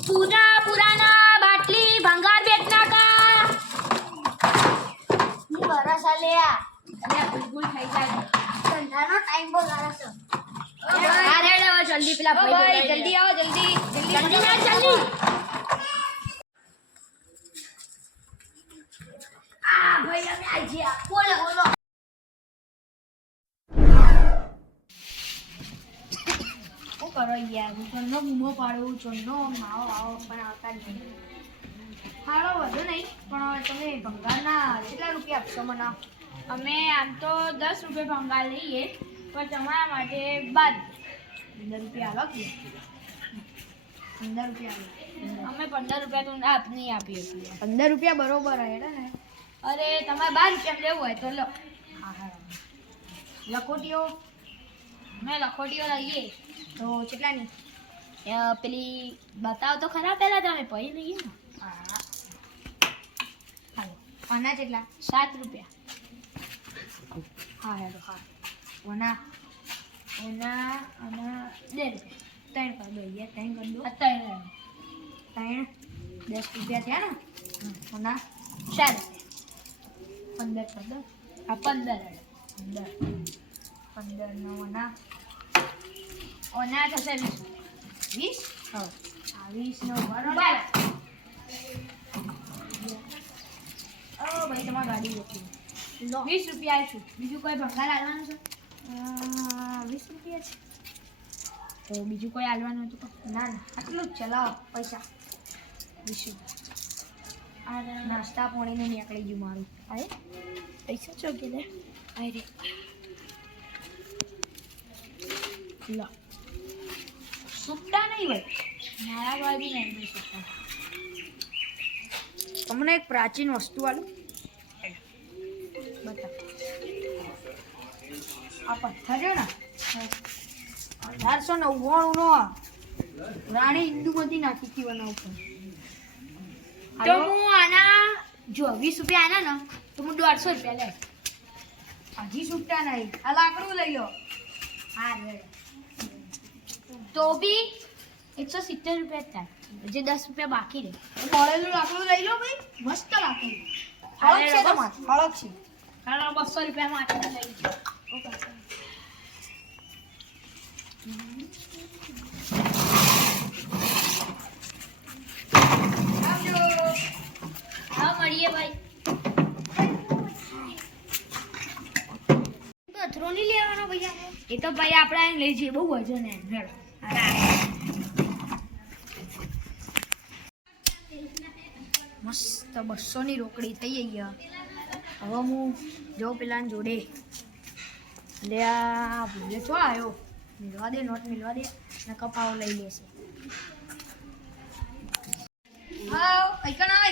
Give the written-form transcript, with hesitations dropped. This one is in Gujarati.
पूरा पुराना बाटली भंगार बेचना का ની વરસ લ્યા અરે બિલકુલ થઈ જાય ધંધાનો ટાઈમ બગાડે છે અરે હવે જલ્દી પેલા ભાઈ જલ્દી આવો જલ્દી જલ્દી જલ્દી આ ભાઈ અમે આઈ ગયા બોલો બોલો શું કરો યાર હું ચણનો બૂમો પાડું ચણનો આવો આવો પણ આવતા જ નહીં હાલો વધુ નહીં પણ તમે ભંગારના કેટલા રૂપિયા આપશો મને અમે આમ તો 10 રૂપિયા ભંગાર લઈએ પણ તમારા માટે 15 રૂપિયા આલો કે 15 રૂપિયા અમે 15 રૂપિયા તો નહીં આપીએ 15 રૂપિયા બરોબર હે ને અરે તમારે 12 રૂપિયા લેવું હોય તો લો હા હા લખોટીઓ અમે લખોટીઓ લઈએ તો કેટલાની પેલી બતાવો તો ખરા પહેલા તમે પછી લઈએ ને હા હાલો આના કેટલા 7 રૂપિયા હા હેલો હા ઓના આના 2 રૂપિયા 3 કરી દો 3 10 રૂપિયા થયા ને ઓના 4 રૂપિયા 15 કરી દો આ 15 નો ઓના થશે 20 હા આ 20 નો બરોબર ઓ ભાઈ તમારી ગાડી રોકી 20 રૂપિયા છું બીજું કોઈ ભંગાર આલવાનું છે 20 રૂપિયા છે તો બીજું કોઈ આલવાનું હતું ના ના આટલું જ ચલાવો પૈસા 20 આ નાસ્તા પાણીનું નીકળી ગયું મારું અરે પૈસા છો કે લે અરે લો સુટ્ટા નહીં ભાઈ મારા ભાઈ નહીં ભાઈ સુટ્ટા તમને એક પ્રાચીન વસ્તુ આલું બતા આ પથ્થર છે ને 1899 નો રાણી ઇન્દુમતી નાખી હતી બનાવ તો હું આના જો 20 રૂપિયા આના ને તો હું 150 રૂપિયા લે હજી છૂટા નહીં આ લાકડું લઈ લો હા રે તો બી 170 રૂપિયા થાય જે 10 રૂપિયા બાકી રહે મળેલું લાકડું લઈ લો ભાઈ મસ્ત લાકડું હળક છે તમારે હળક છે કારણ 200 રૂપિયામાં આટલું લઈ લો હા મળીએ ભાઈ પથરો નહીં લેવાનો ભૈયા એ તો ભાઈ આપણે અહીં લઈ જઈએ બહુ વજન હે મસ્ત 200 ની રોકડી થઈ ગઈ હવે હું જો પેલા જોડે લે આ ભૂલે છો આવ્યો મિલવા દે નોટ મિલવા દે ને કપાવો લઈ લેશે હા એકણા